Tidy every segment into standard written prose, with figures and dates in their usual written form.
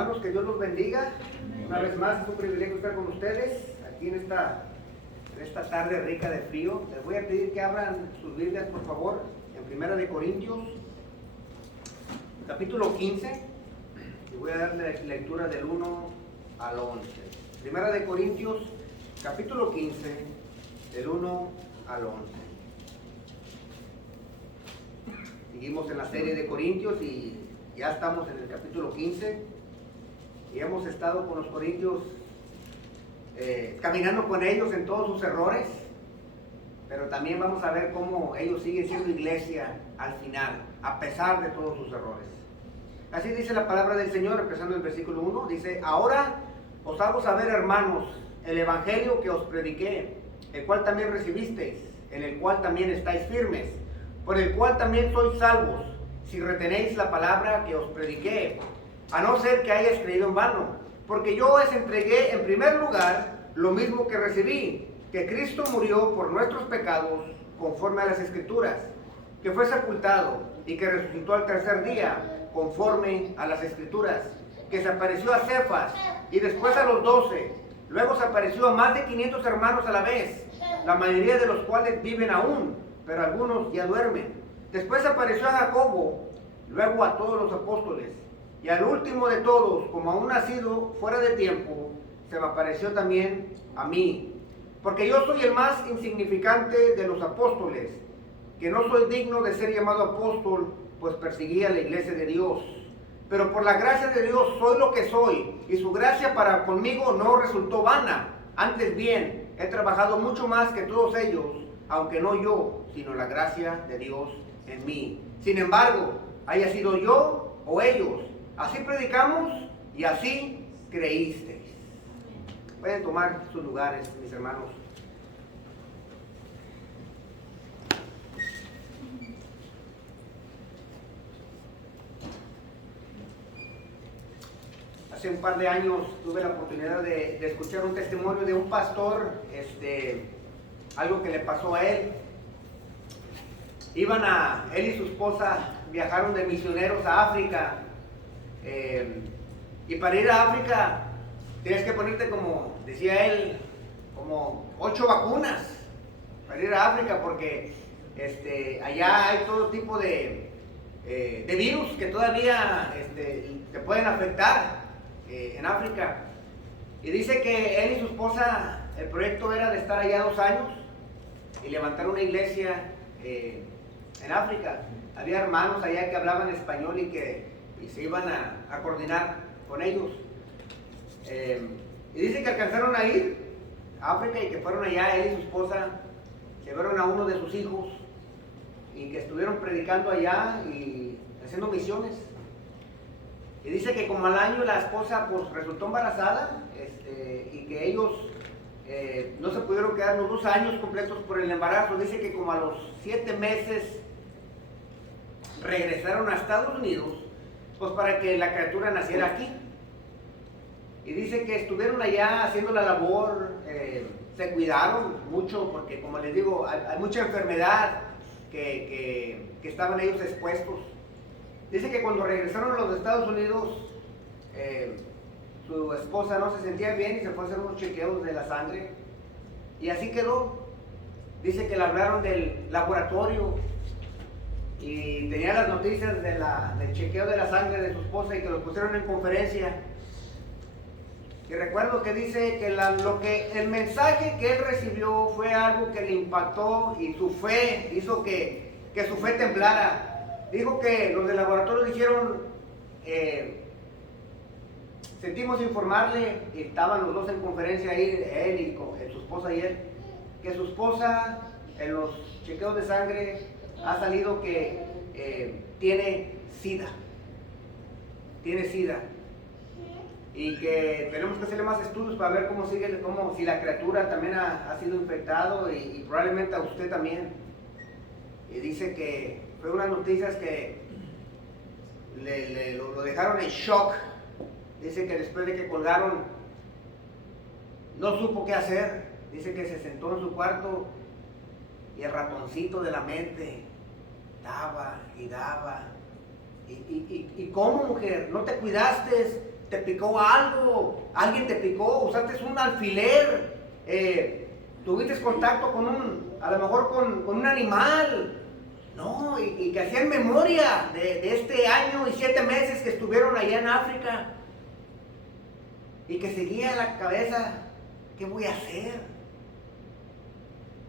Hermanos, que Dios los bendiga. Una vez más es un privilegio estar con ustedes aquí en esta tarde rica de frío. Les voy a pedir que abran sus Biblias, por favor, en Primera de Corintios, capítulo 15, y voy a darle lectura del 1 al 11. Primera de Corintios, capítulo 15, del 1 al 11. Seguimos en la serie de Corintios y ya estamos en el capítulo 15 y hemos estado con los corintios caminando con ellos en todos sus errores, pero también vamos a ver cómo ellos siguen siendo iglesia al final, a pesar de todos sus errores. Así dice la palabra del Señor, empezando el versículo 1, dice: ahora os hago saber, hermanos, el evangelio que os prediqué, el cual también recibisteis, en el cual también estáis firmes, por el cual también sois salvos, si retenéis la palabra que os prediqué, a no ser que hayáis creído en vano. Porque yo os entregué en primer lugar lo mismo que recibí, que Cristo murió por nuestros pecados conforme a las Escrituras, que fue sepultado y que resucitó al tercer día conforme a las Escrituras, que se apareció a Cefas y después a los 12, luego se apareció a más de 500 hermanos a la vez, la mayoría de los cuales viven aún, pero algunos ya duermen. Después apareció a Jacobo, luego a todos los apóstoles, y al último de todos, como aún nacido fuera de tiempo, se me apareció también a mí. Porque yo soy el más insignificante de los apóstoles, que no soy digno de ser llamado apóstol, pues perseguí a la iglesia de Dios. Pero por la gracia de Dios soy lo que soy, y su gracia para conmigo no resultó vana. Antes bien, he trabajado mucho más que todos ellos, aunque no yo, sino la gracia de Dios en mí. Sin embargo, haya sido yo o ellos, así predicamos y así creísteis. Pueden tomar sus lugares, mis hermanos. Hace un par de años tuve la oportunidad de escuchar un testimonio de un pastor, algo que le pasó a él. Él y su esposa viajaron de misioneros a África, y para ir a África tienes que ponerte, como decía él, como 8 vacunas para ir a África, porque allá hay todo tipo de virus que todavía te pueden afectar en África. Y dice que él y su esposa, el proyecto era de estar allá 2 años y levantar una iglesia en África. Había hermanos allá que hablaban español y se iban a coordinar con ellos. Y dice que alcanzaron a ir a África y que fueron allá, él y su esposa, llevaron a uno de sus hijos y que estuvieron predicando allá y haciendo misiones. Y dice que como al año la esposa pues resultó embarazada, y que ellos no se pudieron quedar los 2 años completos por el embarazo. Dice que como a los 7 meses regresaron a Estados Unidos, pues para que la criatura naciera aquí. Y dice que estuvieron allá haciendo la labor, se cuidaron mucho, porque como les digo, hay mucha enfermedad que estaban ellos expuestos. Dice que cuando regresaron a los Estados Unidos, su esposa no se sentía bien y se fue a hacer unos chequeos de la sangre, y así quedó. Dice que le hablaron del laboratorio y tenía las noticias del chequeo de la sangre de su esposa y que lo pusieron en conferencia. Y recuerdo que dice que el mensaje que él recibió fue algo que le impactó, y su fe hizo que su fe temblara. Dijo que los del laboratorio dijeron, sentimos informarle, y estaban los dos en conferencia ahí, él y su esposa y él, que su esposa en los chequeos de sangre ha salido que tiene SIDA. Y que tenemos que hacerle más estudios para ver cómo sigue, si la criatura también ha sido infectado, y probablemente a usted también. Y dice que fue unas noticias que lo dejaron en shock. Dice que después de que colgaron no supo qué hacer. Dice que se sentó en su cuarto y el ratoncito de la mente daba y daba. ¿Y cómo, mujer? ¿No te cuidaste? te picó algo, alguien te picó, usaste un alfiler, tuviste contacto a lo mejor con un animal. No, y que hacían memoria de este año y 7 meses que estuvieron allá en África. Y que seguía en la cabeza, ¿qué voy a hacer?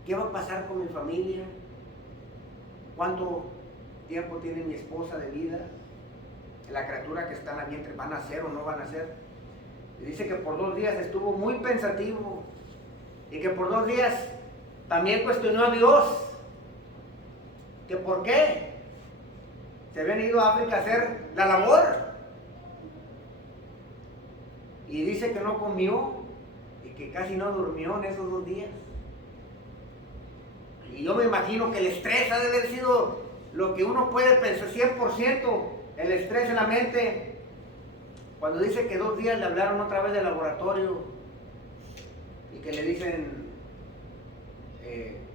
¿Qué va a pasar con mi familia? ¿Cuánto tiempo tiene mi esposa de vida? La criatura que está en la vientre, ¿van a nacer o no van a nacer? Y dice que por 2 días estuvo muy pensativo. Y que por 2 días también cuestionó a Dios. ¿Que por qué? Se habían ido a África a hacer la labor. Y dice que no comió y que casi no durmió en esos 2 días. Y yo me imagino que el estrés ha de haber sido lo que uno puede pensar, 100%, el estrés en la mente. Cuando dice que 2 días le hablaron otra vez del laboratorio y que le dicen,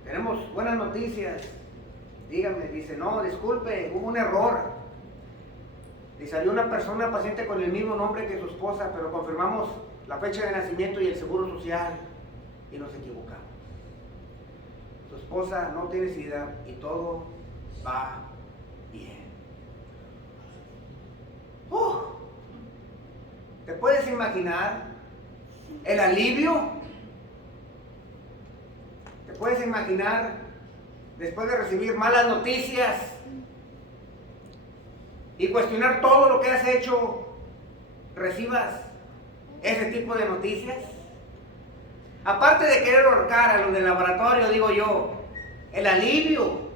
tenemos buenas noticias. Dígame, dice, no, disculpe, hubo un error. Y salió una persona paciente con el mismo nombre que su esposa, pero confirmamos la fecha de nacimiento y el seguro social y nos equivocamos. Su esposa no tiene SIDA y todo va bien. ¿Te puedes imaginar el alivio? ¿Te puedes imaginar después de recibir malas noticias y cuestionar todo lo que has hecho, recibas ese tipo de noticias? Aparte de querer ahorcar a los del laboratorio, digo yo, el alivio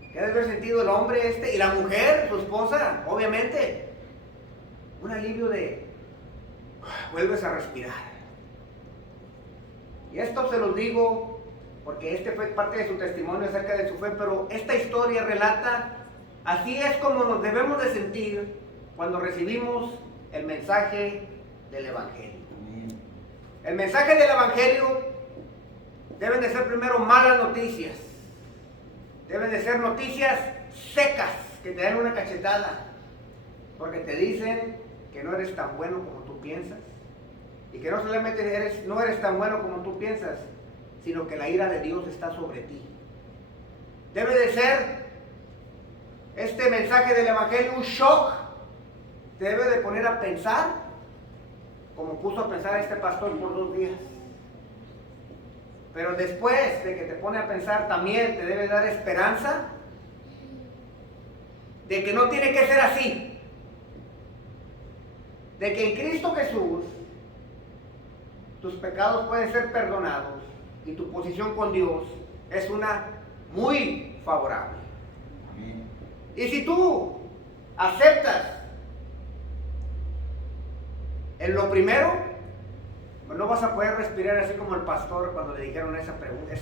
que debe haber sentido el hombre y la mujer, su esposa, obviamente, un alivio de vuelves a respirar. Y esto se los digo porque este fue parte de su testimonio acerca de su fe, pero esta historia relata, así es como nos debemos de sentir cuando recibimos el mensaje del Evangelio. El mensaje del Evangelio deben de ser primero malas noticias, deben de ser noticias secas que te den una cachetada, porque te dicen que no eres tan bueno como tú piensas, y que no solamente no eres tan bueno como tú piensas, sino que la ira de Dios está sobre ti. Debe de ser este mensaje del Evangelio un shock. Te debe de poner a pensar, como puso a pensar a este pastor por 2 días. Pero después de que te pone a pensar, también te debe dar esperanza de que no tiene que ser así. De que en Cristo Jesús tus pecados pueden ser perdonados y tu posición con Dios es una muy favorable. Amén. Y si tú aceptas en lo primero, pues no vas a poder respirar así como el pastor cuando le dijeron esa pregunta,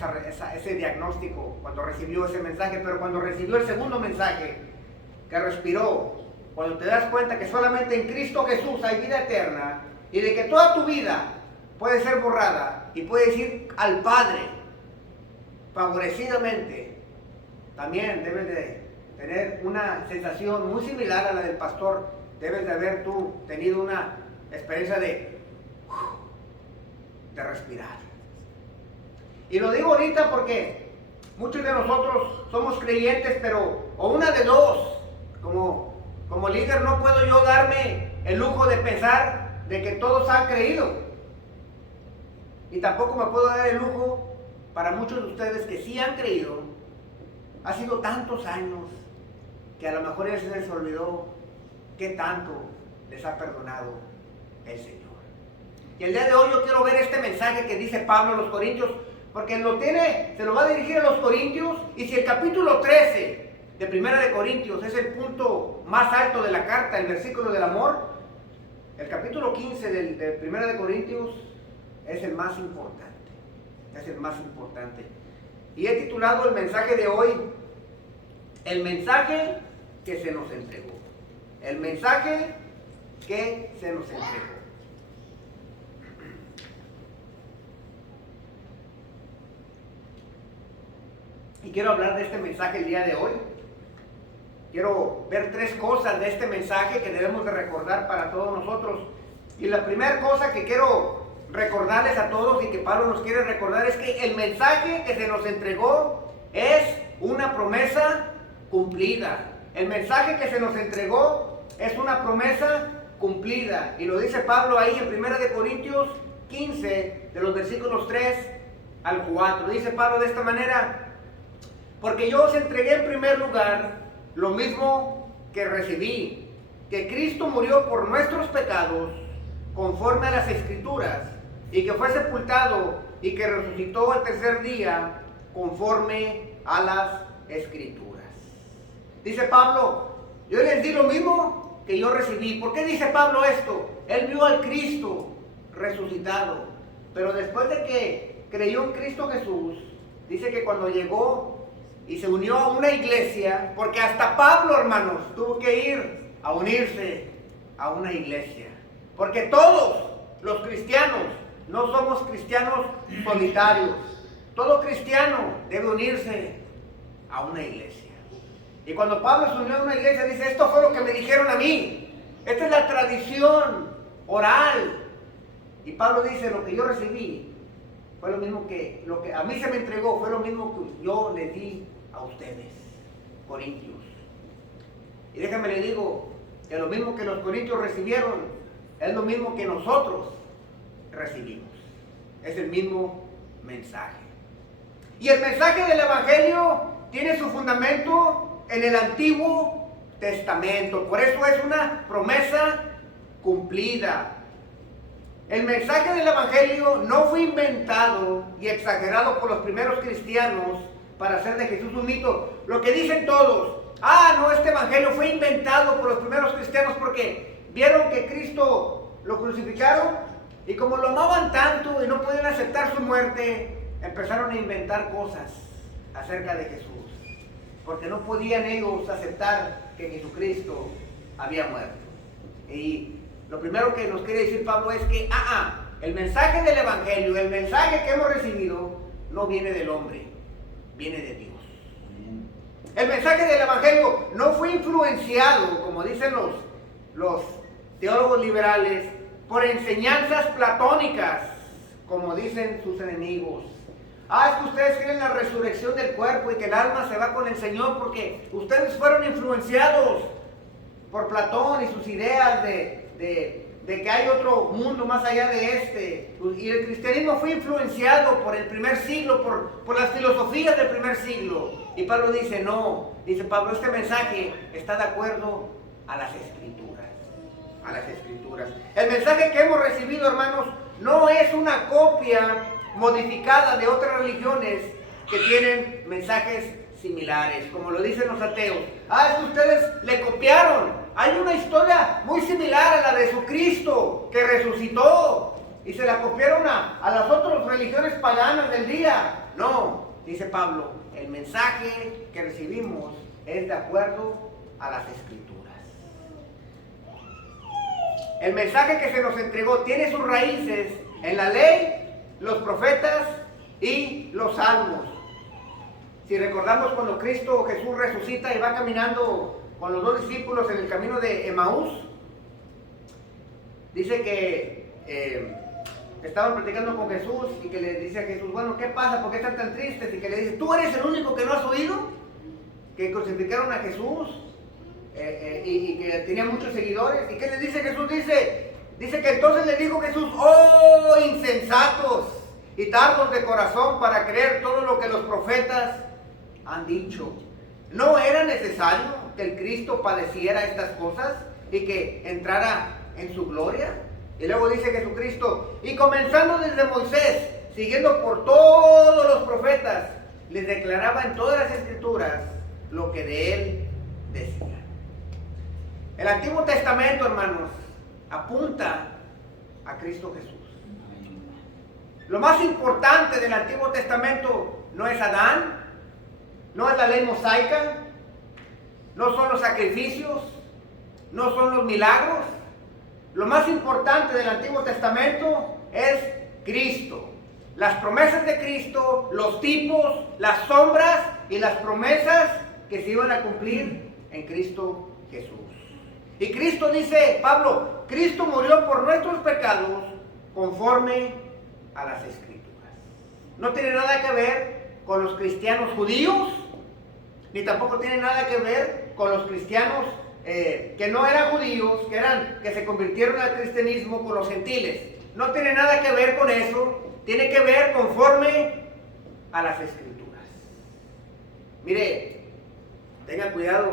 ese diagnóstico, cuando recibió ese mensaje. Pero cuando recibió el segundo mensaje, que respiró, cuando te das cuenta que solamente en Cristo Jesús hay vida eterna y de que toda tu vida puede ser borrada y puedes ir al Padre favorecidamente, también debes de tener una sensación muy similar a la del pastor. Debes de haber tú tenido una experiencia de respirar. Y lo digo ahorita porque muchos de nosotros somos creyentes, pero o una de dos, como líder no puedo yo darme el lujo de pensar de que todos han creído. Y tampoco me puedo dar el lujo para muchos de ustedes que sí han creído. Ha sido tantos años que a lo mejor ya se les olvidó qué tanto les ha perdonado el Señor. Y el día de hoy yo quiero ver este mensaje que dice Pablo a los Corintios, porque se lo va a dirigir a los Corintios. Y si el capítulo 13 de Primera de Corintios es el punto más alto de la carta, el versículo del amor, el capítulo 15 de Primera de Corintios es el más importante. Es el más importante. Y he titulado el mensaje de hoy, el mensaje que se nos entregó. El mensaje que se nos entregó. Y quiero hablar de este mensaje el día de hoy. Quiero ver 3 cosas de este mensaje que debemos de recordar para todos nosotros. Y la primera cosa que quiero recordarles a todos y que Pablo nos quiere recordar es que el mensaje que se nos entregó es una promesa cumplida. El mensaje que se nos entregó es una promesa cumplida. Y lo dice Pablo ahí en 1 Corintios 15, de los versículos 3 al 4. Dice Pablo de esta manera: porque yo os entregué en primer lugar lo mismo que recibí, que Cristo murió por nuestros pecados conforme a las Escrituras, y que fue sepultado y que resucitó al tercer día conforme a las Escrituras. Dice Pablo, yo les di lo mismo que yo recibí. ¿Por qué dice Pablo esto? Él vio al Cristo resucitado, pero después de que creyó en Cristo Jesús, dice que cuando llegó y se unió a una iglesia, porque hasta Pablo, hermanos, tuvo que ir a unirse a una iglesia, porque todos los cristianos no somos cristianos solitarios. Todo cristiano debe unirse a una iglesia. Y cuando Pablo se unió a una iglesia, dice, esto fue lo que me dijeron a mí. Esta es la tradición oral. Y Pablo dice, lo que yo recibí fue lo mismo que, lo que a mí se me entregó, fue lo mismo que yo le di a ustedes, corintios. Y déjame le digo, que lo mismo que los corintios recibieron, es lo mismo que nosotros recibimos. Es el mismo mensaje. Y el mensaje del Evangelio tiene su fundamento en el Antiguo Testamento. Por eso es una promesa cumplida. El mensaje del Evangelio no fue inventado y exagerado por los primeros cristianos para hacer de Jesús un mito. Lo que dicen todos, no, este Evangelio fue inventado por los primeros cristianos porque vieron que Cristo lo crucificaron y como lo amaban tanto y no podían aceptar su muerte, empezaron a inventar cosas acerca de Jesús, porque no podían ellos aceptar que Jesucristo había muerto. Y lo primero que nos quiere decir Pablo es que el mensaje del Evangelio, el mensaje que hemos recibido, no viene del hombre, viene de Dios. El mensaje del Evangelio no fue influenciado, como dicen los teólogos liberales, por enseñanzas platónicas, como dicen sus enemigos. Es que ustedes creen en la resurrección del cuerpo y que el alma se va con el Señor porque ustedes fueron influenciados por Platón y sus ideas de que hay otro mundo más allá de este. Y el cristianismo fue influenciado por el primer siglo, por las filosofías del primer siglo. Y Pablo dice, no, dice Pablo, este mensaje está de acuerdo a las Escrituras. A las Escrituras. El mensaje que hemos recibido, hermanos, no es una copia modificada de otras religiones que tienen mensajes similares, como lo dicen los ateos. Es que ustedes le copiaron. Hay una historia muy similar a la de Jesucristo, que resucitó, y se la copiaron a las otras religiones paganas del día. No, dice Pablo, el mensaje que recibimos es de acuerdo a las Escrituras. El mensaje que se nos entregó tiene sus raíces en la ley, los profetas y los salmos. Si recordamos cuando Cristo Jesús resucita y va caminando con los dos discípulos en el camino de Emaús, dice que estaban platicando con Jesús y que le dice a Jesús, bueno, ¿qué pasa? ¿Por qué están tan tristes? Y que le dice, ¿tú eres el único que no has oído? Que crucificaron a Jesús y que tenía muchos seguidores. ¿Y qué les dice Jesús? Dice que entonces le dijo Jesús, ¡oh, insensatos y tardos de corazón para creer todo lo que los profetas han dicho! ¿No era necesario que el Cristo padeciera estas cosas y que entrara en su gloria? Y luego dice Jesucristo, y comenzando desde Moisés, siguiendo por todos los profetas, les declaraba en todas las Escrituras lo que de él decía. El Antiguo Testamento, hermanos, apunta a Cristo Jesús. Lo más importante del Antiguo Testamento no es Adán, no es la ley mosaica, no son los sacrificios, no son los milagros. Lo más importante del Antiguo Testamento es Cristo. Las promesas de Cristo, los tipos, las sombras y las promesas que se iban a cumplir en Cristo Jesús. Y Cristo, dice Pablo, Cristo murió por nuestros pecados conforme a las Escrituras. No tiene nada que ver con los cristianos judíos, ni tampoco tiene nada que ver con los cristianos que no eran judíos, que se convirtieron al cristianismo, con los gentiles. No tiene nada que ver con eso, tiene que ver conforme a las Escrituras. Mire, tenga cuidado,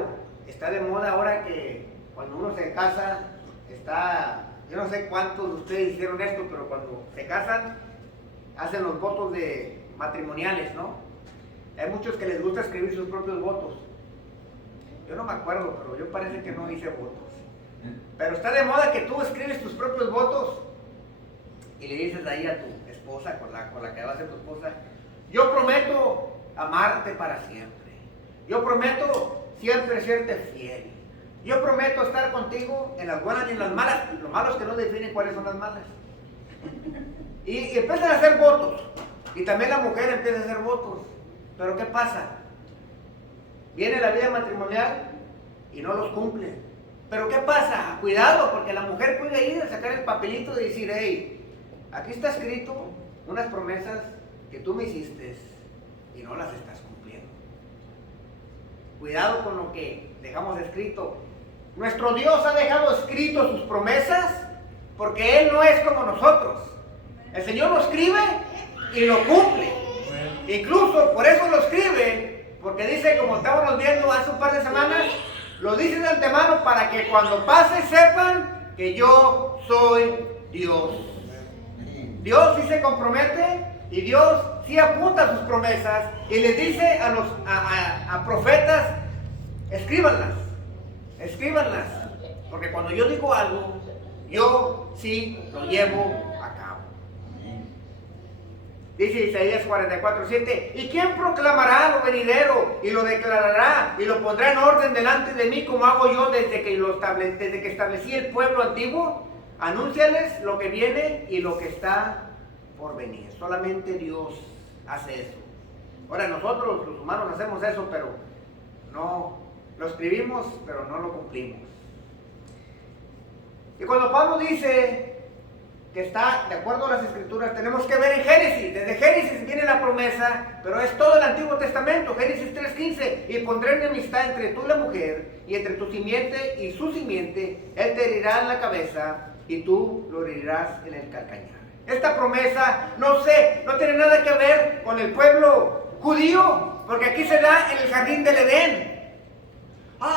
está de moda ahora que cuando uno se casa, yo no sé cuántos de ustedes hicieron esto, pero cuando se casan, hacen los votos matrimoniales, ¿no? Hay muchos que les gusta escribir sus propios votos. Yo no me acuerdo, pero yo parece que no hice votos. Pero está de moda que tú escribes tus propios votos y le dices ahí a tu esposa, con la que va a ser tu esposa: yo prometo amarte para siempre. Yo prometo siempre serte fiel. Yo prometo estar contigo en las buenas y en las malas. Lo malo es que no definen cuáles son las malas. Y empiezan a hacer votos. Y también la mujer empieza a hacer votos. Pero ¿qué pasa? Viene la vida matrimonial y no los cumple. Pero ¿qué pasa? Cuidado, porque la mujer puede ir a sacar el papelito y decir: hey, aquí está escrito unas promesas que tú me hiciste y no las estás cumpliendo. Cuidado con lo que dejamos escrito. Nuestro Dios ha dejado escrito sus promesas porque Él no es como nosotros. El Señor lo escribe y lo cumple. Incluso por eso lo escribe, porque dice, como estábamos viendo hace un par de semanas, lo dice de antemano para que cuando pase sepan que yo soy Dios. Dios sí se compromete y Dios sí apunta sus promesas y les dice a los profetas: escríbanlas, porque cuando yo digo algo, yo sí lo llevo a cabo. Dice Isaías 44:7: ¿y quién proclamará lo venidero y lo declarará y lo pondrá en orden delante de mí, como hago yo desde que establecí el pueblo antiguo? Anúnciales lo que viene y lo que está por venir. Solamente Dios hace eso. Ahora nosotros los humanos hacemos eso, pero no lo escribimos, pero no lo cumplimos. Y cuando Pablo dice que está de acuerdo a las Escrituras, tenemos que ver en Génesis. Desde Génesis viene la promesa, pero es todo el Antiguo Testamento. Génesis 3:15: y pondré enemistad entre tú y la mujer, y entre tu simiente y su simiente. Él te herirá en la cabeza, y tú lo herirás en el calcañar. Esta promesa no tiene nada que ver con el pueblo judío, porque aquí se da en el jardín del Edén.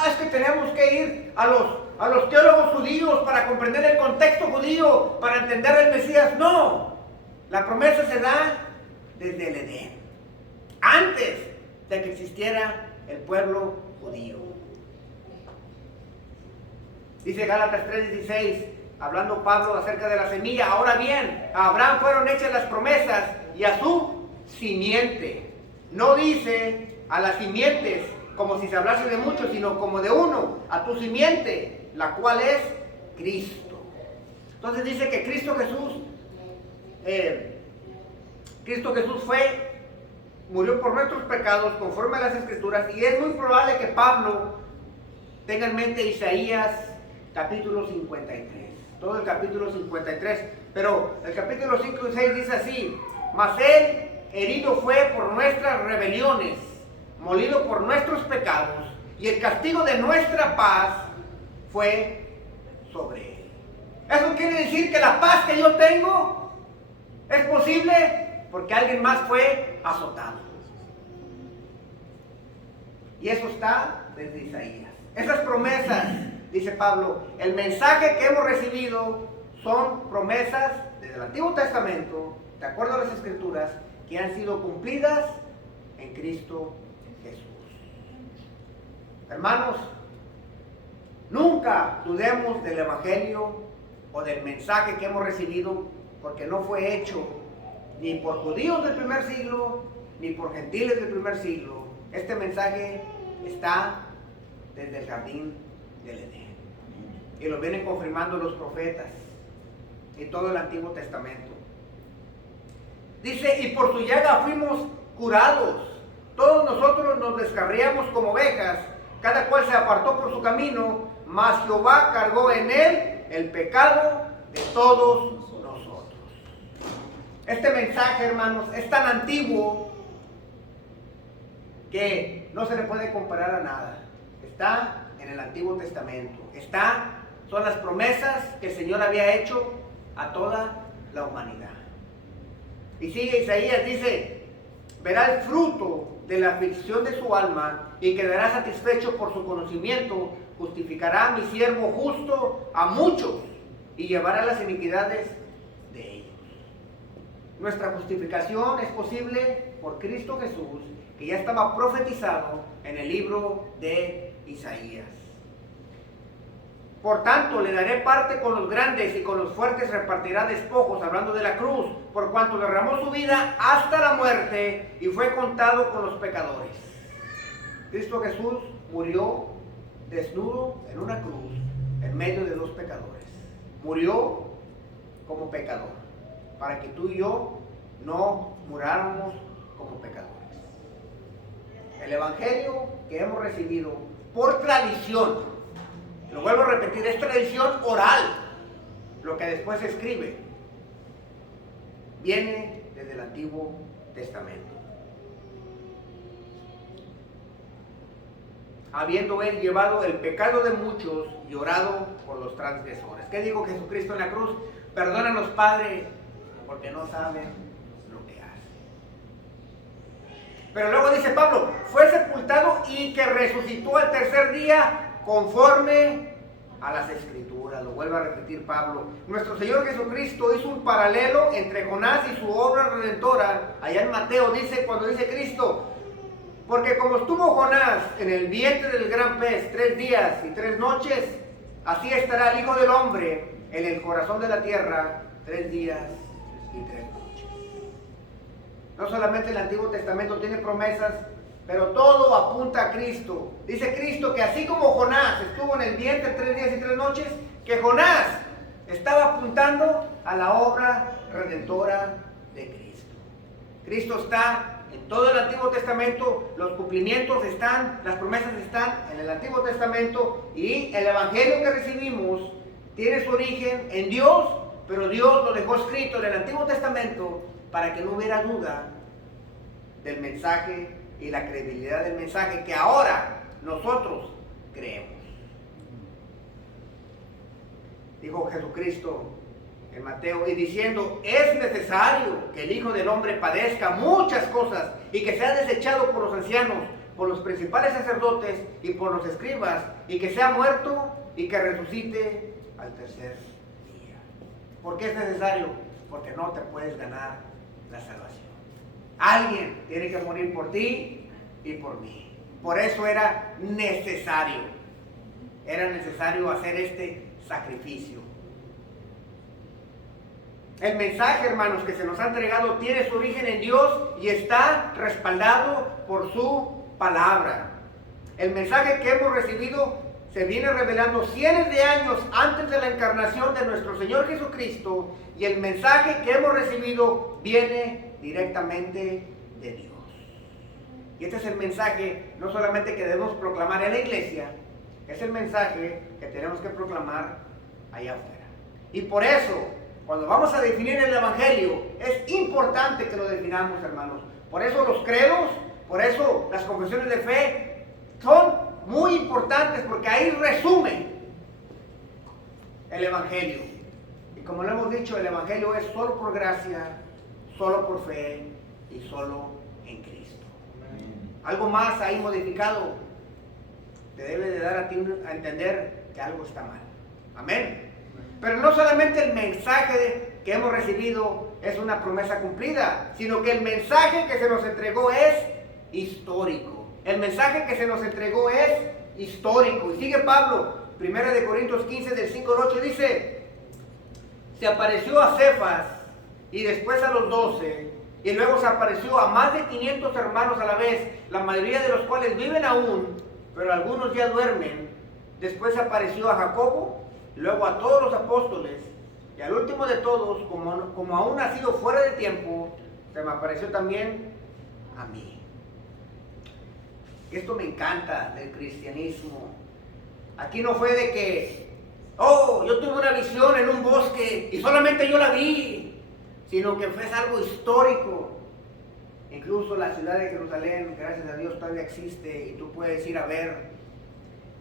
Es que tenemos que ir a los teólogos judíos para comprender el contexto judío, para entender el Mesías. No, la promesa se da desde el Edén, antes de que existiera el pueblo judío. Dice Gálatas 3:16, hablando Pablo acerca de la semilla: ahora bien, a Abraham fueron hechas las promesas y a su simiente. No dice a las simientes como si se hablase de muchos, sino como de uno, a tu simiente, la cual es Cristo. Entonces dice que Cristo Jesús murió por nuestros pecados conforme a las Escrituras, y es muy probable que Pablo tenga en mente Isaías capítulo 53, todo el capítulo 53, pero el capítulo 5 y 6 dice así: mas él herido fue por nuestras rebeliones, molido por nuestros pecados, y el castigo de nuestra paz fue sobre él. Eso quiere decir que la paz que yo tengo es posible porque alguien más fue azotado. Y eso está desde Isaías. Esas promesas, dice Pablo, el mensaje que hemos recibido son promesas desde el Antiguo Testamento, de acuerdo a las Escrituras, que han sido cumplidas en Cristo Jesús. Hermanos, nunca dudemos del Evangelio o del mensaje que hemos recibido, porque no fue hecho ni por judíos del primer siglo, ni por gentiles del primer siglo. Este mensaje está desde el jardín del Edén, y lo vienen confirmando los profetas y todo el Antiguo Testamento. Dice: y por su llaga fuimos curados. Todos nosotros nos descarriamos como ovejas, cada cual se apartó por su camino, mas Jehová cargó en él el pecado de todos nosotros. Este mensaje, hermanos, es tan antiguo que no se le puede comparar a nada. Está en el Antiguo Testamento. Son las promesas que el Señor había hecho a toda la humanidad. Y sigue Isaías, dice, verá el fruto de la aflicción de su alma y quedará satisfecho por su conocimiento, justificará a mi siervo justo a muchos y llevará las iniquidades de ellos. Nuestra justificación es posible por Cristo Jesús, que ya estaba profetizado en el libro de Isaías. Por tanto, le daré parte con los grandes y con los fuertes repartirá despojos, hablando de la cruz, por cuanto derramó su vida hasta la muerte y fue contado con los pecadores. Cristo Jesús murió desnudo en una cruz, en medio de dos pecadores. Murió como pecador, para que tú y yo no muráramos como pecadores. El evangelio que hemos recibido por tradición, lo vuelvo a repetir, es tradición oral, lo que después se escribe, viene desde el Antiguo Testamento. Habiendo él llevado el pecado de muchos y orado por los transgresores. ¿Qué dijo Jesucristo en la cruz? Perdónanos, Padre, porque no saben lo que hacen. Pero luego dice Pablo, fue sepultado y que resucitó al tercer día conforme a las Escrituras. Lo vuelve a repetir Pablo. Nuestro Señor Jesucristo hizo un paralelo entre Jonás y su obra redentora. Allá en Mateo dice, cuando dice Cristo, porque como estuvo Jonás en el vientre del gran pez 3 días y 3 noches, así estará el Hijo del Hombre en el corazón de la tierra 3 días y 3 noches. No solamente el Antiguo Testamento tiene promesas, pero todo apunta a Cristo. Dice Cristo que así como Jonás estuvo en el vientre 3 días y 3 noches, que Jonás estaba apuntando a la obra redentora de Cristo. Cristo está en todo el Antiguo Testamento, los cumplimientos están, las promesas están en el Antiguo Testamento, y el Evangelio que recibimos tiene su origen en Dios, pero Dios lo dejó escrito en el Antiguo Testamento para que no hubiera duda del mensaje y la credibilidad del mensaje que ahora nosotros creemos. Dijo Jesucristo en Mateo, y diciendo, es necesario que el Hijo del Hombre padezca muchas cosas y que sea desechado por los ancianos, por los principales sacerdotes y por los escribas, y que sea muerto y que resucite al tercer día. ¿Por qué es necesario? Porque no te puedes ganar la salvación. Alguien tiene que morir por ti y por mí. Por eso era necesario hacer este sacrificio. El mensaje, hermanos, que se nos ha entregado tiene su origen en Dios y está respaldado por su palabra. El mensaje que hemos recibido se viene revelando cientos de años antes de la encarnación de nuestro Señor Jesucristo, y el mensaje que hemos recibido viene directamente de Dios. Y este es el mensaje no solamente que debemos proclamar en la iglesia, es el mensaje que tenemos que proclamar allá afuera. Y por eso, cuando vamos a definir el Evangelio, es importante que lo definamos, hermanos. Por eso los credos, por eso las confesiones de fe son muy importantes, porque ahí resumen el Evangelio. Y como lo hemos dicho, el Evangelio es solo por gracia, solo por fe y solo en Cristo. Algo más ahí modificado te debe de dar a ti a entender que algo está mal. Amén. Pero no solamente el mensaje que hemos recibido es una promesa cumplida, sino que el mensaje que se nos entregó es histórico. El mensaje que se nos entregó es histórico. Y sigue Pablo, 1 Corintios 15, del 5 al 8, dice, se apareció a Cefas y después a los 12, y luego se apareció a más de 500 hermanos a la vez, la mayoría de los cuales viven aún, pero algunos ya duermen. Después se apareció a Jacobo, luego a todos los apóstoles, y al último de todos, como aún ha sido fuera de tiempo, se me apareció también a mí. Esto me encanta del cristianismo. Aquí no fue de que, oh, yo tuve una visión en un bosque y solamente yo la vi, sino que fue algo histórico. Incluso la ciudad de Jerusalén, gracias a Dios, todavía existe y tú puedes ir a ver.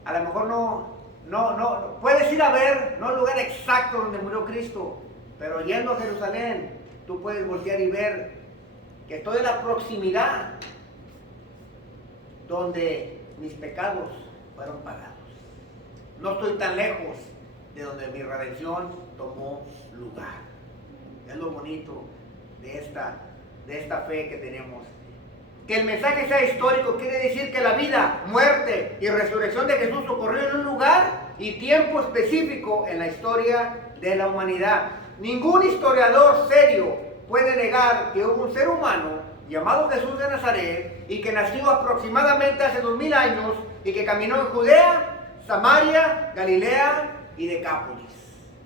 A lo mejor no, puedes ir a ver, no el lugar exacto donde murió Cristo, pero yendo a Jerusalén, tú puedes voltear y ver que estoy en la proximidad donde mis pecados fueron pagados. No estoy tan lejos de donde mi redención tomó lugar. Es lo bonito de esta fe que tenemos. Que el mensaje sea histórico quiere decir que la vida, muerte y resurrección de Jesús ocurrió en un lugar y tiempo específico en la historia de la humanidad. Ningún historiador serio puede negar que hubo un ser humano llamado Jesús de Nazaret y que nació aproximadamente hace 2000 años y que caminó en Judea, Samaria, Galilea y Decápolis.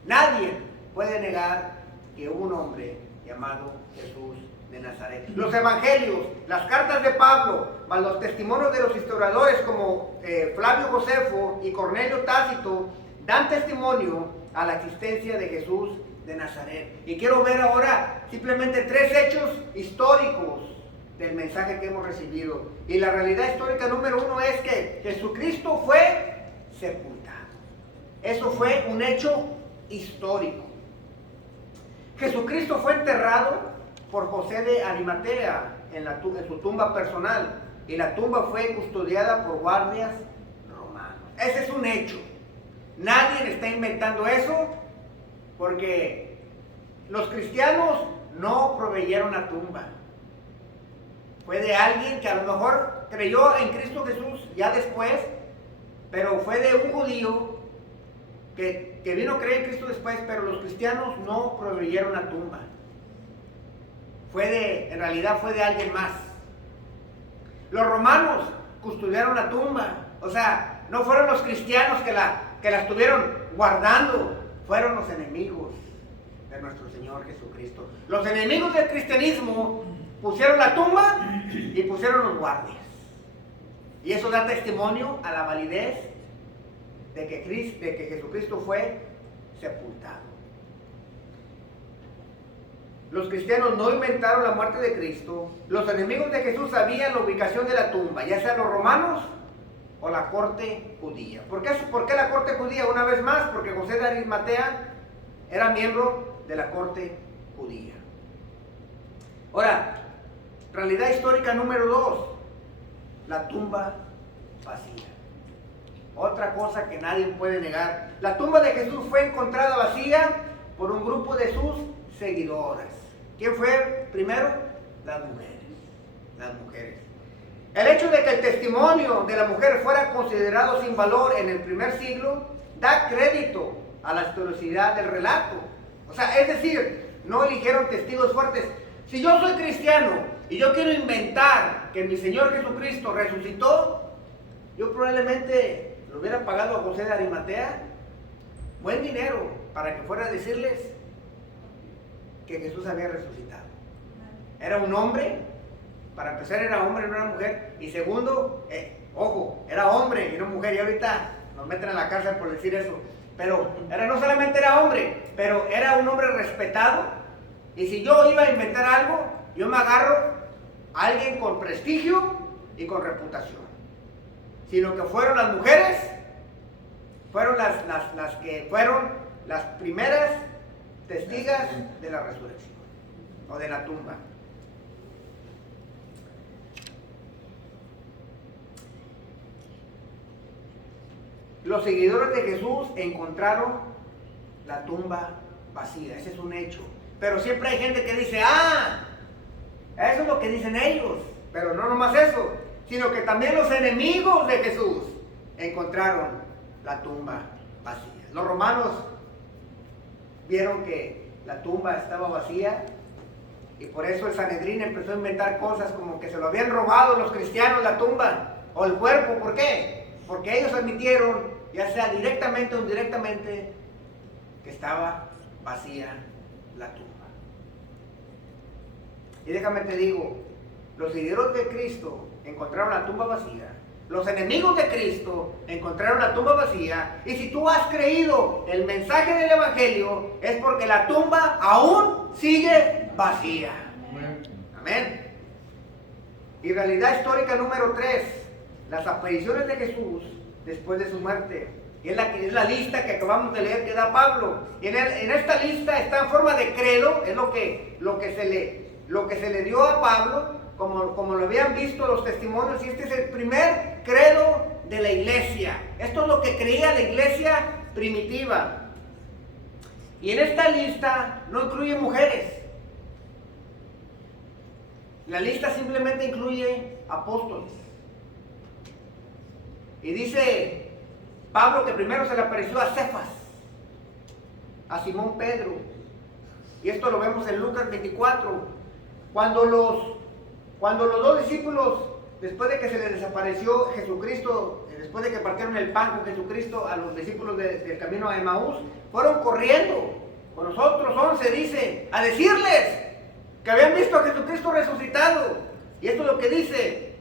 Nadie puede negar que hubo un hombre llamado Jesús de Nazaret. Los evangelios, las cartas de Pablo, más los testimonios de los historiadores como Flavio Josefo y Cornelio Tácito dan testimonio a la existencia de Jesús de Nazaret. Y quiero ver ahora simplemente 3 hechos históricos del mensaje que hemos recibido. Y la realidad histórica número 1 es que Jesucristo fue sepultado. Eso fue un hecho histórico. Jesucristo fue enterrado por José de Arimatea en su tumba personal, y la tumba fue custodiada por guardias romanos. Ese es un hecho. Nadie está inventando eso, porque los cristianos no proveyeron la tumba. Fue de alguien que a lo mejor creyó en Cristo Jesús ya después, pero fue de un judío que vino a creer en Cristo después, pero los cristianos no proveyeron la tumba. En realidad fue de alguien más. Los romanos custodiaron la tumba. O sea, no fueron los cristianos que la estuvieron guardando, fueron los enemigos de nuestro Señor Jesucristo. Los enemigos del cristianismo pusieron la tumba y pusieron los guardias. Y eso da testimonio a la validez de que Jesucristo fue sepultado. Los cristianos no inventaron la muerte de Cristo. Los enemigos de Jesús sabían la ubicación de la tumba, ya sean los romanos o la corte judía. ¿Por qué la corte judía? Una vez más, porque José de Arimatea era miembro de la corte judía. Ahora, realidad histórica número 2, la tumba vacía. Otra cosa que nadie puede negar. La tumba de Jesús fue encontrada vacía por un grupo de sus seguidoras. ¿Quién fue primero? Las mujeres. El hecho de que el testimonio de la mujer fuera considerado sin valor en el primer siglo da crédito a la historicidad del relato. O sea, es decir, no eligieron testigos fuertes. Si yo soy cristiano y yo quiero inventar que mi Señor Jesucristo resucitó, yo probablemente lo hubiera pagado a José de Arimatea buen dinero para que fuera a decirles que Jesús había resucitado. Era un hombre, para empezar era hombre, no era mujer, y segundo, ojo, era hombre y no mujer, y ahorita nos meten a la cárcel por decir eso, pero no solamente era hombre, pero era un hombre respetado, y si yo iba a inventar algo, yo me agarro a alguien con prestigio y con reputación, sino que fueron las mujeres, fueron las que fueron las primeras testigas de la resurrección o de la tumba. Los seguidores de Jesús encontraron la tumba vacía. Ese es un hecho. Pero siempre hay gente que dice, eso es lo que dicen ellos. Pero no nomás eso, sino que también los enemigos de Jesús encontraron la tumba vacía. Los romanos vieron que la tumba estaba vacía y por eso el Sanedrín empezó a inventar cosas como que se lo habían robado los cristianos la tumba o el cuerpo. ¿Por qué? Porque ellos admitieron, ya sea directamente o indirectamente, que estaba vacía la tumba. Y déjame te digo, los seguidores de Cristo encontraron la tumba vacía, Los enemigos de Cristo encontraron la tumba vacía, y si tú has creído el mensaje del Evangelio, es porque la tumba aún sigue vacía. Amén. Y realidad histórica número 3, las apariciones de Jesús después de su muerte. Y es la lista que acabamos de leer que da Pablo. Y en esta lista está en forma de credo, es lo que se le dio a Pablo, como lo habían visto los testimonios, y este es el primer credo de la iglesia. Esto es lo que creía la iglesia primitiva. Y en esta lista no incluye mujeres. La lista simplemente incluye apóstoles. Y dice Pablo que primero se le apareció a Cefas, a Simón Pedro. Y esto lo vemos en Lucas 24. Cuando los dos discípulos, después de que se les desapareció Jesucristo, después de que partieron el pan con Jesucristo a los discípulos del camino a Emaús, fueron corriendo con los otros 11, dice, a decirles que habían visto a Jesucristo resucitado. Y esto es lo que dice: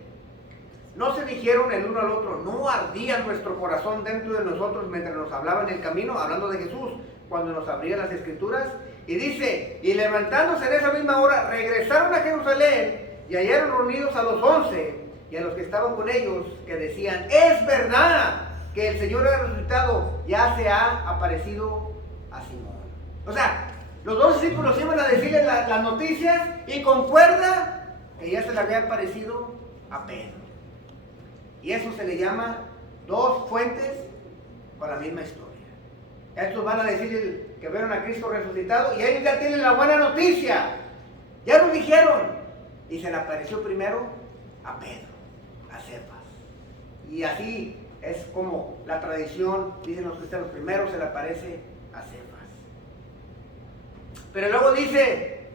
no se dijeron el uno al otro, no ardía nuestro corazón dentro de nosotros mientras nos hablaba en el camino, hablando de Jesús, cuando nos abría las Escrituras. Y dice, y levantándose en esa misma hora, regresaron a Jerusalén y hallaron reunidos a los 11 y a los que estaban con ellos, que decían, es verdad que el Señor ha resucitado, ya se ha aparecido a Simón. O sea, los dos discípulos iban a decirle las noticias, y concuerda que ya se le había aparecido a Pedro. Y eso se le llama dos fuentes con la misma historia. Estos van a decir que vieron a Cristo resucitado, y ellos ya tienen la buena noticia. Ya lo dijeron. Y se le apareció primero a Pedro, a Cefas. Y así es como la tradición, dicen los cristianos, primero se le aparece a Cefas. Pero luego dice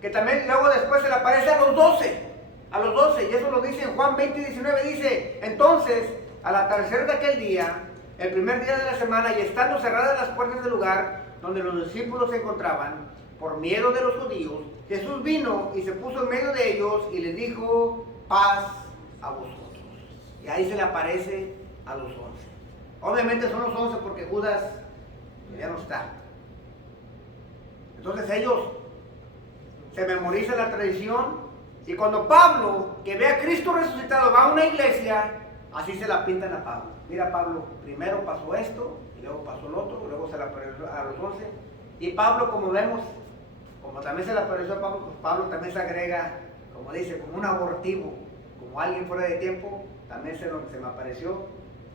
que también luego después se le aparece a los 12. A los 12, y eso lo dice en Juan 20:19, dice, entonces, al atardecer de aquel día, el primer día de la semana, y estando cerradas las puertas del lugar donde los discípulos se encontraban, por miedo de los judíos, Jesús vino y se puso en medio de ellos y les dijo, paz a vosotros. Y ahí se le aparece a los 11. Obviamente son los 11 porque Judas ya no está. Entonces ellos se memorizan la tradición, y cuando Pablo, que ve a Cristo resucitado, va a una iglesia, así se la pintan a Pablo. Mira, Pablo, primero pasó esto, y luego pasó lo otro, luego se le apareció a los 11. Y Pablo, como vemos, como también se le apareció a Pablo, pues Pablo también se agrega, como dice, como un abortivo, como alguien fuera de tiempo, también se me apareció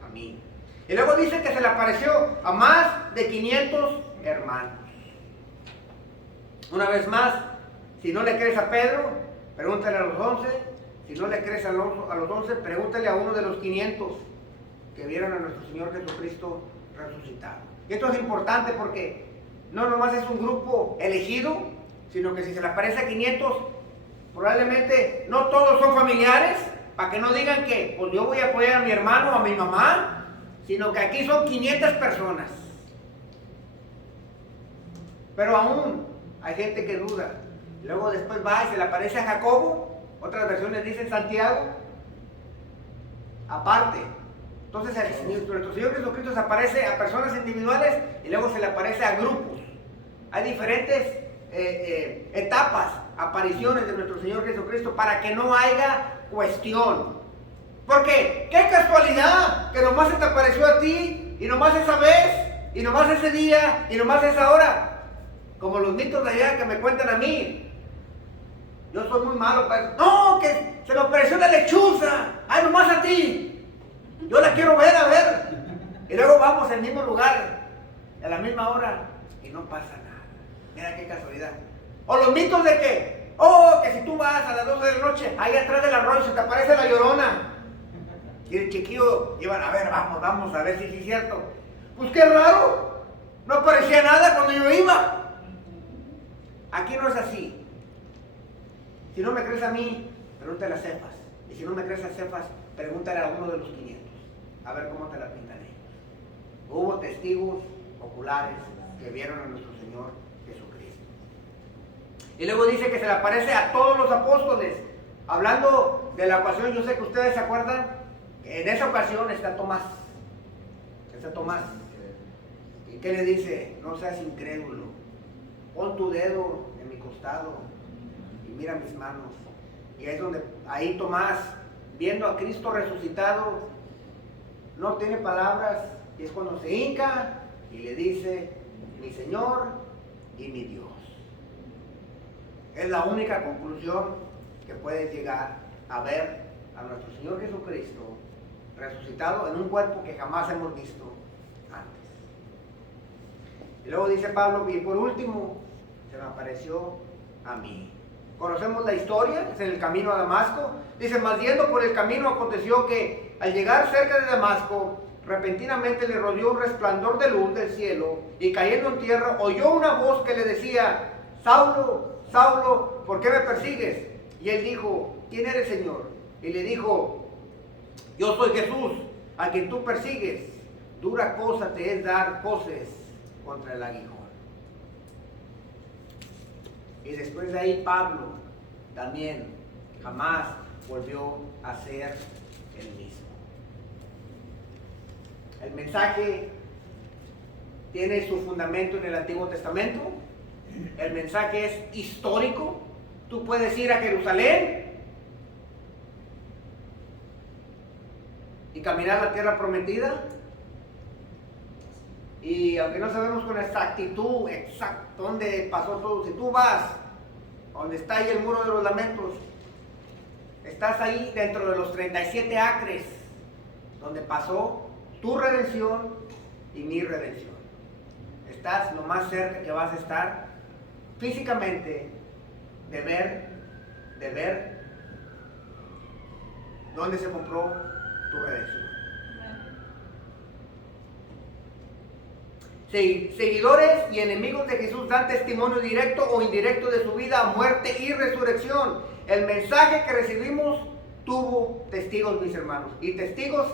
a mí. Y luego dice que se le apareció a más de 500 hermanos. Una vez más, si no le crees a Pedro, pregúntale a los 11. Si no le crees a los 11, pregúntale a uno de los 500 que vieron a nuestro Señor Jesucristo resucitado. Y esto es importante porque no nomás es un grupo elegido, sino que si se le aparece a 500, probablemente no todos son familiares, para que no digan que pues yo voy a apoyar a mi hermano o a mi mamá, sino que aquí son 500 personas. Pero aún hay gente que duda. Luego después va y se le aparece a Jacobo, otras versiones dicen Santiago, aparte. Entonces nuestro Señor Jesucristo se aparece a personas individuales y luego se le aparece a grupos. Hay diferentes etapas, apariciones de nuestro Señor Jesucristo para que no haya cuestión. Porque qué casualidad que nomás se te apareció a ti, y nomás esa vez, y nomás ese día, y nomás esa hora. Como los mitos de allá que me cuentan a mí. Yo soy muy malo para eso. No, que se me apareció la lechuza. Ay, nomás a ti. Yo la quiero ver, a ver. Y luego vamos al mismo lugar, a la misma hora, y no pasa nada. Mira qué casualidad. O los mitos de que, que si tú vas a las 12 de la noche, ahí atrás del arroyo se te aparece la Llorona. Y el chiquillo iban a ver, vamos a ver si es cierto. Pues qué raro. No aparecía nada cuando yo iba. Aquí no es así. Si no me crees a mí, pregúntale a Cefas. Y si no me crees a Cefas, pregúntale a uno de los 500. A ver cómo te la pintan ellos. Hubo testigos oculares que vieron a nuestro Señor Jesucristo. Y luego dice que se le aparece a todos los apóstoles. Hablando de la ocasión, yo sé que ustedes se acuerdan, en esa ocasión está Tomás. Está Tomás. ¿Y qué le dice? No seas incrédulo. Pon tu dedo en mi costado y mira mis manos. Y es donde ahí Tomás, viendo a Cristo resucitado, no tiene palabras, y es cuando se hinca y le dice, mi Señor y mi Dios. Es la única conclusión que puedes llegar a ver a nuestro Señor Jesucristo resucitado en un cuerpo que jamás hemos visto antes. Y luego dice Pablo, y por último, se me apareció a mí. Conocemos la historia, es en el camino a Damasco. Dice, mas yendo por el camino aconteció que al llegar cerca de Damasco, repentinamente le rodeó un resplandor de luz del cielo, y cayendo en tierra oyó una voz que le decía, Saulo, Saulo, ¿por qué me persigues? Y él dijo, ¿quién eres, Señor? Y le dijo, yo soy Jesús, a quien tú persigues. Dura cosa te es dar coces contra el aguijón. Y después de ahí Pablo también jamás volvió a ser el mismo. El mensaje tiene su fundamento en el Antiguo Testamento. El mensaje es histórico. Tú puedes ir a Jerusalén y caminar la tierra prometida. Y aunque no sabemos con exactitud dónde pasó todo, si tú vas donde está ahí el muro de los lamentos, estás ahí dentro de los 37 acres donde pasó tu redención y mi redención. Estás lo más cerca que vas a estar físicamente de ver dónde se compró tu redención. Seguidores y enemigos de Jesús dan testimonio directo o indirecto de su vida, muerte y resurrección. El mensaje que recibimos tuvo testigos, mis hermanos, y testigos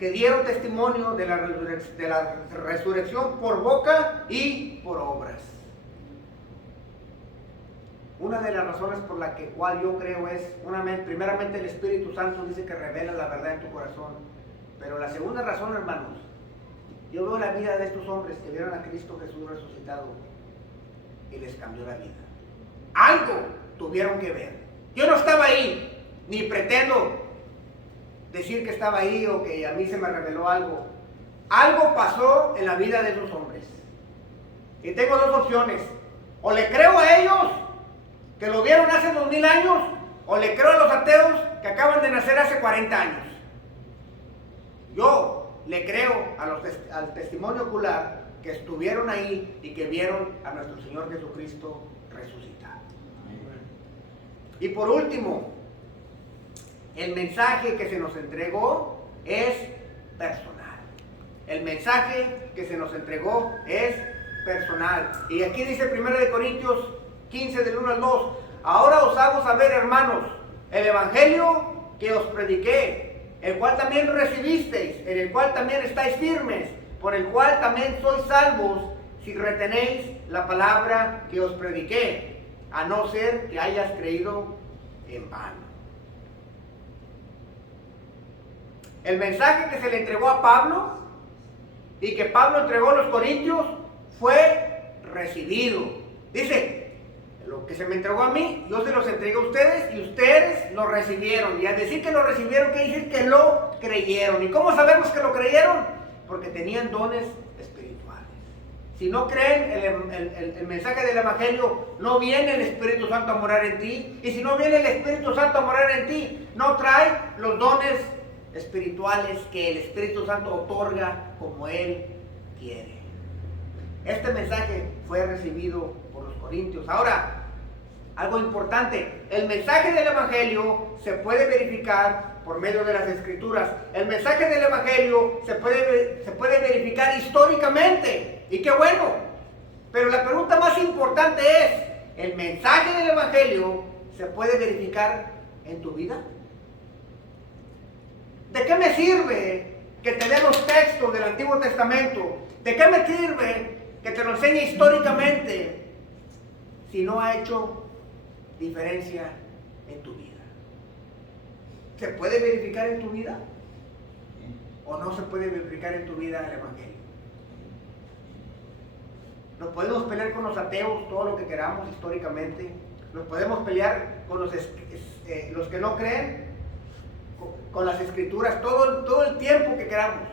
que dieron testimonio de la resurrección por boca y por obras. Una de las razones por la cual yo creo es, primeramente el Espíritu Santo dice que revela la verdad en tu corazón, pero la segunda razón, hermanos, yo veo la vida de estos hombres que vieron a Cristo Jesús resucitado y les cambió la vida. Algo tuvieron que ver. Yo no estaba ahí, ni pretendo decir que estaba ahí o que a mí se me reveló algo. Algo pasó en la vida de esos hombres. Y tengo dos opciones. O le creo a ellos, que lo vieron hace 2000 años, o le creo a los ateos que acaban de nacer hace 40 años. Yo le creo al testimonio ocular que estuvieron ahí y que vieron a nuestro Señor Jesucristo resucitado. Y por último, el mensaje que se nos entregó es personal. El mensaje que se nos entregó es personal. Y aquí dice 1 Corintios 15 del 1 al 2, ahora os hago saber, hermanos, el evangelio que os prediqué, el cual también recibisteis, en el cual también estáis firmes, por el cual también sois salvos, si retenéis la palabra que os prediqué, a no ser que hayas creído en vano. El mensaje que se le entregó a Pablo y que Pablo entregó a los corintios fue recibido. Dice, lo que se me entregó a mí, yo se los entregué a ustedes y ustedes lo recibieron. Y al decir que lo recibieron, quiere decir que lo creyeron. ¿Y cómo sabemos que lo creyeron? Porque tenían dones espirituales. Si no creen el mensaje del evangelio, no viene el Espíritu Santo a morar en ti. Y si no viene el Espíritu Santo a morar en ti, no trae los dones espirituales que el Espíritu Santo otorga como Él quiere. Este mensaje fue recibido por los corintios. Ahora, algo importante, el mensaje del evangelio se puede verificar por medio de las escrituras. El mensaje del evangelio se puede verificar históricamente, y qué bueno. Pero la pregunta más importante es, ¿el mensaje del evangelio se puede verificar en tu vida? ¿De qué me sirve que te dé los textos del Antiguo Testamento? ¿De qué me sirve que te lo enseñe históricamente si no ha hecho diferencia en tu vida? ¿Se puede verificar en tu vida? ¿O no se puede verificar en tu vida el Evangelio? Nos podemos pelear con los ateos todo lo que queramos históricamente. Nos podemos pelear con los que no creen, con las escrituras, todo el tiempo que queramos.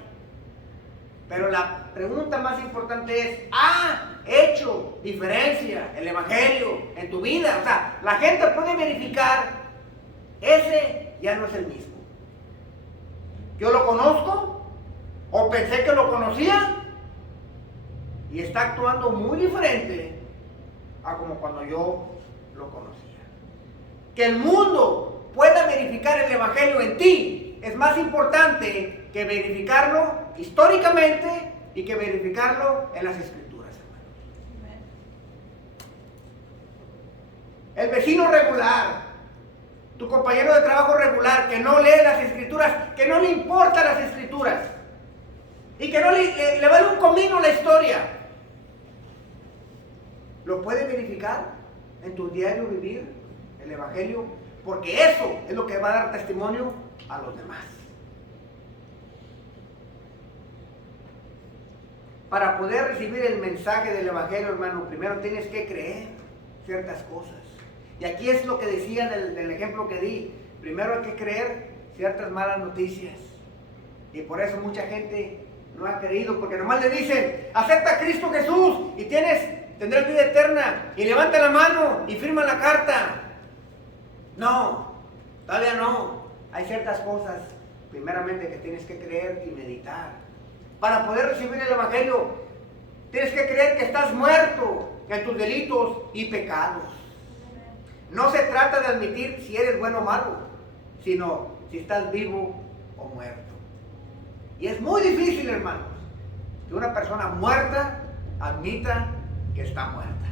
Pero la pregunta más importante es, ¿ha hecho diferencia el Evangelio en tu vida? O sea, la gente puede verificar, ese ya no es el mismo. Yo lo conozco, o pensé que lo conocía, y está actuando muy diferente a como cuando yo lo conocía. Que el mundo pueda verificar el Evangelio en ti es más importante que verificarlo históricamente y que verificarlo en las Escrituras, hermanos. El vecino regular, tu compañero de trabajo regular, que no lee las Escrituras, que no le importan las Escrituras y que no le vale un comino la historia, ¿lo puede verificar en tu diario vivir el Evangelio? Porque eso es lo que va a dar testimonio a los demás. Para poder recibir el mensaje del Evangelio, hermano, primero tienes que creer ciertas cosas. Y aquí es lo que decía del ejemplo que di. Primero hay que creer ciertas malas noticias. Y por eso mucha gente no ha querido, porque nomás le dicen, acepta a Cristo Jesús y tendrás vida eterna, y levanta la mano y firma la carta. No, todavía no. Hay ciertas cosas, primeramente, que tienes que creer y meditar. Para poder recibir el Evangelio, tienes que creer que estás muerto en tus delitos y pecados. No se trata de admitir si eres bueno o malo, sino si estás vivo o muerto. Y es muy difícil, hermanos, que una persona muerta admita que está muerta.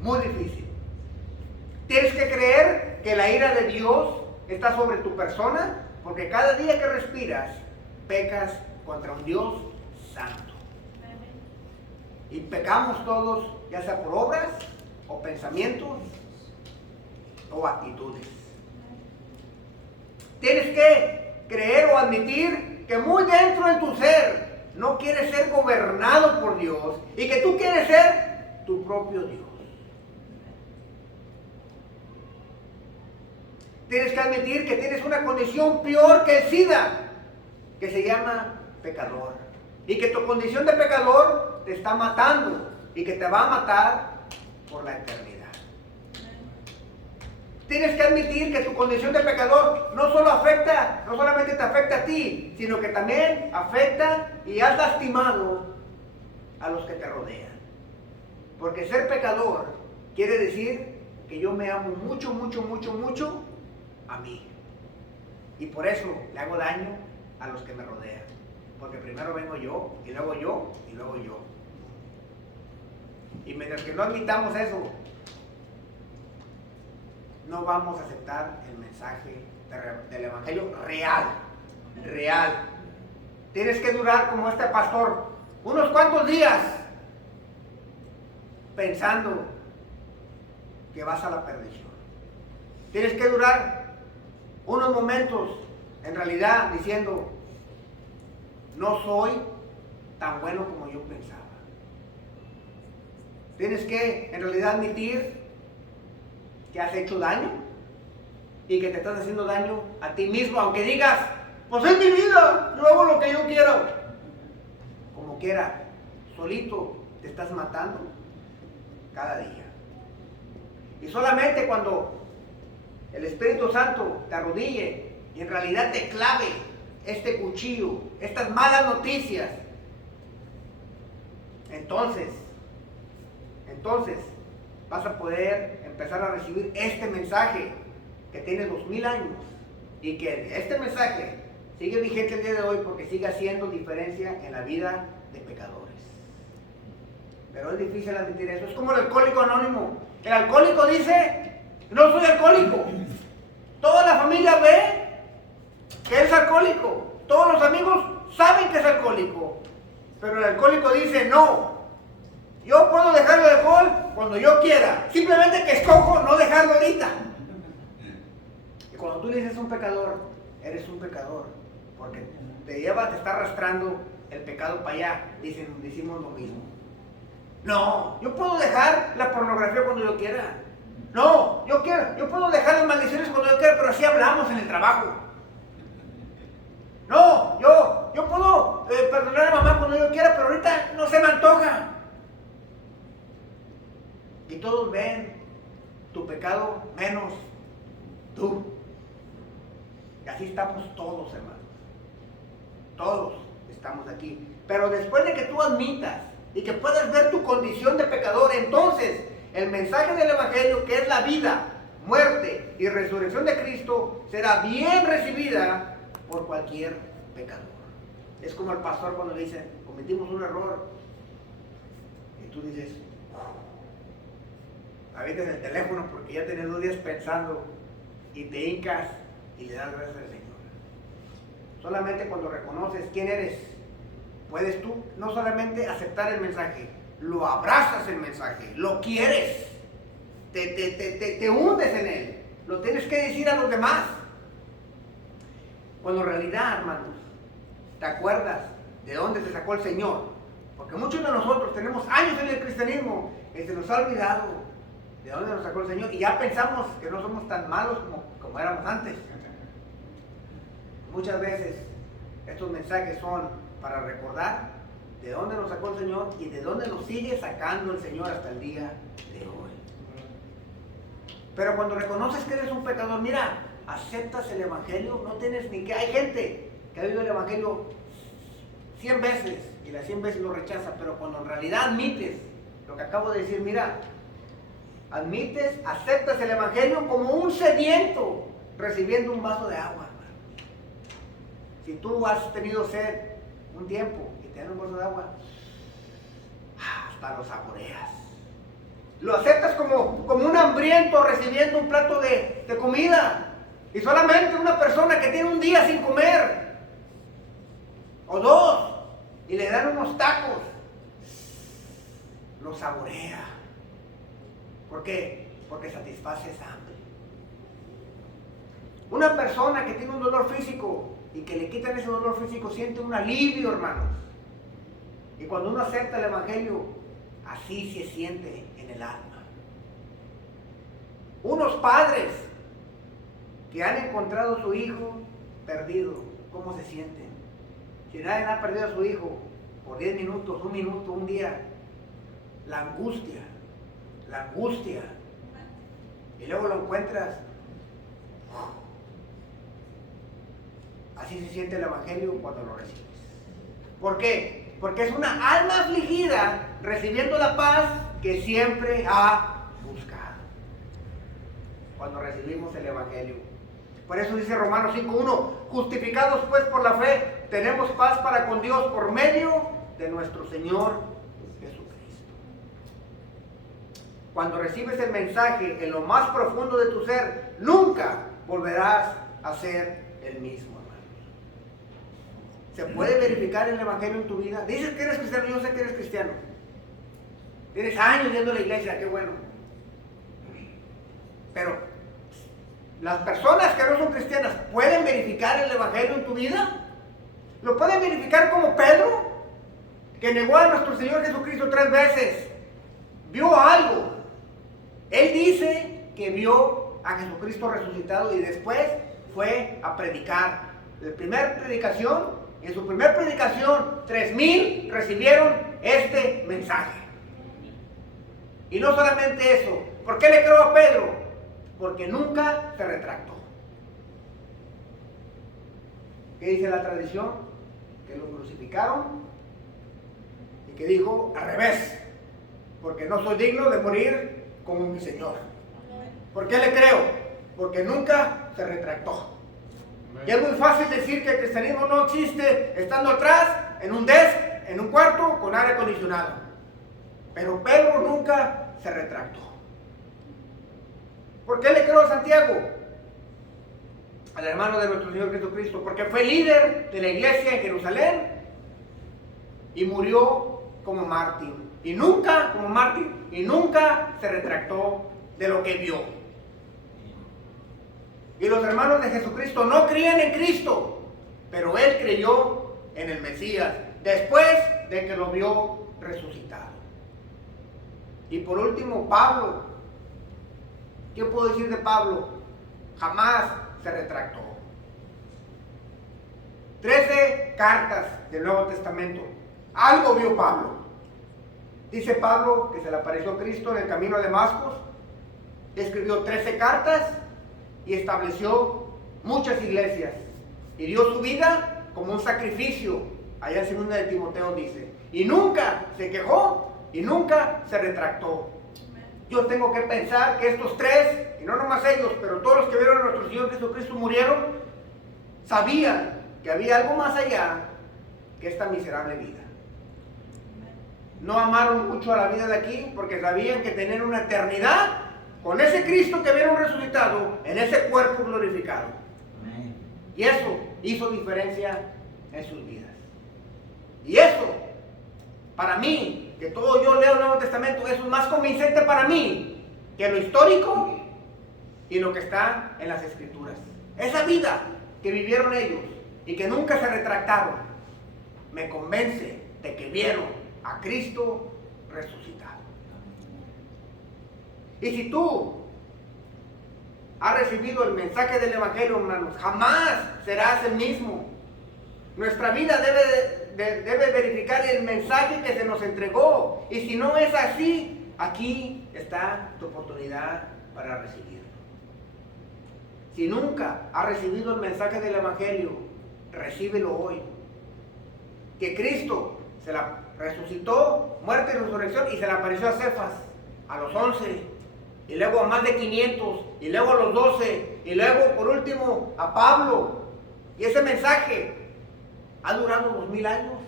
Muy difícil. Tienes que creer que la ira de Dios está sobre tu persona, porque cada día que respiras, pecas contra un Dios santo. Y pecamos todos, ya sea por obras, o pensamientos, o actitudes. Tienes que creer o admitir que muy dentro en tu ser no quieres ser gobernado por Dios y que tú quieres ser tu propio Dios. Tienes que admitir que tienes una condición peor que el SIDA, que se llama pecador. Y que tu condición de pecador te está matando y que te va a matar por la eternidad. Tienes que admitir que tu condición de pecador no solamente te afecta a ti, sino que también afecta y has lastimado a los que te rodean. Porque ser pecador quiere decir que yo me amo mucho, mucho, mucho, mucho a mí. Y por eso le hago daño a los que me rodean. Porque primero vengo yo, y luego yo, y luego yo. Y mientras que no admitamos eso, no vamos a aceptar el mensaje del Evangelio real. Tienes que durar como este pastor unos cuantos días pensando que vas a la perdición. Tienes que durar unos momentos en realidad diciendo, no soy tan bueno como yo pensaba. Tienes que en realidad admitir que has hecho daño y que te estás haciendo daño a ti mismo, aunque digas, pues es mi vida, yo hago lo que yo quiero. Como quiera, solito te estás matando cada día. Y solamente cuando el Espíritu Santo te arrodille y en realidad te clave este cuchillo, estas malas noticias, entonces vas a poder empezar a recibir este mensaje que tiene 2000 años y que este mensaje sigue vigente el día de hoy porque sigue haciendo diferencia en la vida de pecadores. Pero es difícil admitir eso. Es como el alcohólico anónimo. El alcohólico dice, no soy alcohólico. Toda la familia ve que es alcohólico. Todos los amigos saben que es alcohólico. Pero el alcohólico dice, no. Yo puedo dejar el alcohol cuando yo quiera. Simplemente que escojo no dejarlo ahorita. cuando tú le dices un pecador, eres un pecador, porque te está arrastrando el pecado para allá. Decimos lo mismo. No, yo puedo dejar la pornografía cuando yo quiera. No, yo puedo dejar las maldiciones cuando yo quiera, pero así hablamos en el trabajo. No, yo puedo perdonar a mamá cuando yo quiera, pero ahorita no se me antoja. Y todos ven tu pecado menos tú. Y así estamos todos, hermanos. Todos estamos aquí. Pero después de que tú admitas y que puedas ver tu condición de pecador, entonces el mensaje del Evangelio, que es la vida, muerte y resurrección de Cristo, será bien recibida por cualquier pecador. Es como el pastor cuando le dice, cometimos un error. Y tú dices, avientas el teléfono porque ya tienes 2 días pensando y te hincas y le das gracias al Señor. Solamente cuando reconoces quién eres, puedes tú no solamente aceptar el mensaje, lo abrazas el mensaje, lo quieres, te hundes en él, lo tienes que decir a los demás. Cuando en realidad, hermanos, te acuerdas de dónde te sacó el Señor, porque muchos de nosotros tenemos años en el cristianismo y se nos ha olvidado de dónde nos sacó el Señor y ya pensamos que no somos tan malos como éramos antes. Muchas veces estos mensajes son para recordar de dónde nos sacó el Señor y de dónde nos sigue sacando el Señor hasta el día de hoy. Pero cuando reconoces que eres un pecador, mira, aceptas el Evangelio, no tienes ni que... Hay gente que ha oído el Evangelio 100 veces y las 100 veces lo rechaza, pero cuando en realidad admites lo que acabo de decir, mira, admites, aceptas el Evangelio como un sediento recibiendo un vaso de agua. Si tú has tenido sed un tiempo y te dan un vaso de agua, hasta lo saboreas. Lo aceptas como un hambriento recibiendo un plato de comida. Y solamente una persona que tiene un día sin comer, o 2, y le dan unos tacos, lo saborea. ¿Por qué? Porque satisface esa hambre. Una persona que tiene un dolor físico y que le quitan ese dolor físico siente un alivio, hermanos. Y cuando uno acepta el Evangelio, así se siente en el alma. Unos padres que han encontrado a su hijo perdido, ¿cómo se sienten? Si nadie ha perdido a su hijo por 10 minutos, 1 minuto, un día, la angustia. Y luego lo encuentras. Así se siente el Evangelio cuando lo recibes. ¿Por qué? Porque es una alma afligida recibiendo la paz que siempre ha buscado. Cuando recibimos el Evangelio. Por eso dice Romanos 5:1, justificados pues por la fe, tenemos paz para con Dios por medio de nuestro Señor Jesucristo. Cuando recibes el mensaje en lo más profundo de tu ser, nunca volverás a ser el mismo. ¿Se puede verificar el Evangelio en tu vida? Dices que eres cristiano, yo sé que eres cristiano. Tienes años yendo a la iglesia, qué bueno. Pero, ¿las personas que no son cristianas pueden verificar el Evangelio en tu vida? ¿Lo pueden verificar como Pedro? Que negó a nuestro Señor Jesucristo 3 veces. Vio algo. Él dice que vio a Jesucristo resucitado y después fue a predicar. En su primera predicación, 3,000 recibieron este mensaje. Y no solamente eso. ¿Por qué le creo a Pedro? Porque nunca se retractó. ¿Qué dice la tradición? Que lo crucificaron y que dijo al revés, porque no soy digno de morir como mi Señor. ¿Por qué le creo? Porque nunca se retractó. Y es muy fácil decir que el cristianismo no existe estando atrás, en un desk, en un cuarto, con aire acondicionado. Pero Pedro nunca se retractó. ¿Por qué le creo a Santiago? Al hermano de nuestro Señor Jesucristo. Porque fue líder de la iglesia en Jerusalén y murió como mártir. Y nunca se retractó de lo que vio. Y los hermanos de Jesucristo no creían en Cristo, pero él creyó en el Mesías después de que lo vio resucitado. Y por último, Pablo. ¿Qué puedo decir de Pablo? Jamás se retractó. 13 cartas del Nuevo Testamento. Algo vio Pablo. Dice Pablo que se le apareció Cristo en el camino de Damasco. Escribió 13 cartas y estableció muchas iglesias. Y dio su vida como un sacrificio. Allá en 2 de Timoteo dice. Y nunca se quejó y nunca se retractó. Yo tengo que pensar que estos 3, y no nomás ellos, pero todos los que vieron a nuestro Señor Jesucristo murieron, sabían que había algo más allá que esta miserable vida. No amaron mucho a la vida de aquí porque sabían que tenían una eternidad con ese Cristo que vieron resucitado en ese cuerpo glorificado. Y eso hizo diferencia en sus vidas. Y eso, para mí, que todo yo leo el Nuevo Testamento, eso es más convincente para mí que lo histórico y lo que está en las Escrituras. Esa vida que vivieron ellos y que nunca se retractaron, me convence de que vieron a Cristo resucitado. Y si tú has recibido el mensaje del Evangelio, hermanos, jamás serás el mismo. Nuestra vida debe verificar el mensaje que se nos entregó. Y si no es así, aquí está tu oportunidad para recibirlo. Si nunca has recibido el mensaje del Evangelio, recíbelo hoy. Que Cristo se la resucitó, muerte y resurrección, y se le apareció a Cefas, a los 11, y luego a más de 500, y luego a los 12, y luego por último a Pablo. Y ese mensaje ha durado 2000 años.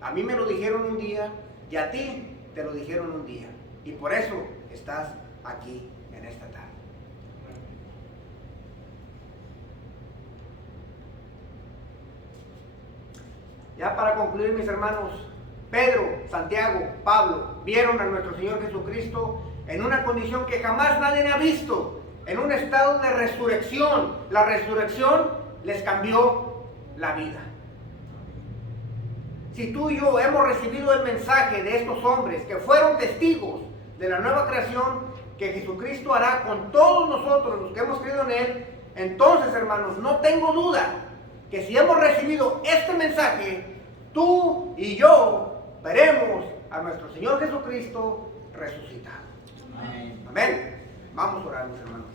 A mí me lo dijeron un día y a ti te lo dijeron un día. Y por eso estás aquí en esta tarde. Ya para concluir, mis hermanos, Pedro, Santiago, Pablo vieron a nuestro Señor Jesucristo en una condición que jamás nadie ha visto, en un estado de resurrección. La resurrección les cambió la vida. Si tú y yo hemos recibido el mensaje de estos hombres que fueron testigos de la nueva creación que Jesucristo hará con todos nosotros los que hemos creído en Él, entonces, hermanos, no tengo duda que si hemos recibido este mensaje, tú y yo veremos a nuestro Señor Jesucristo resucitado. Amén. Vamos a orar, mis hermanos.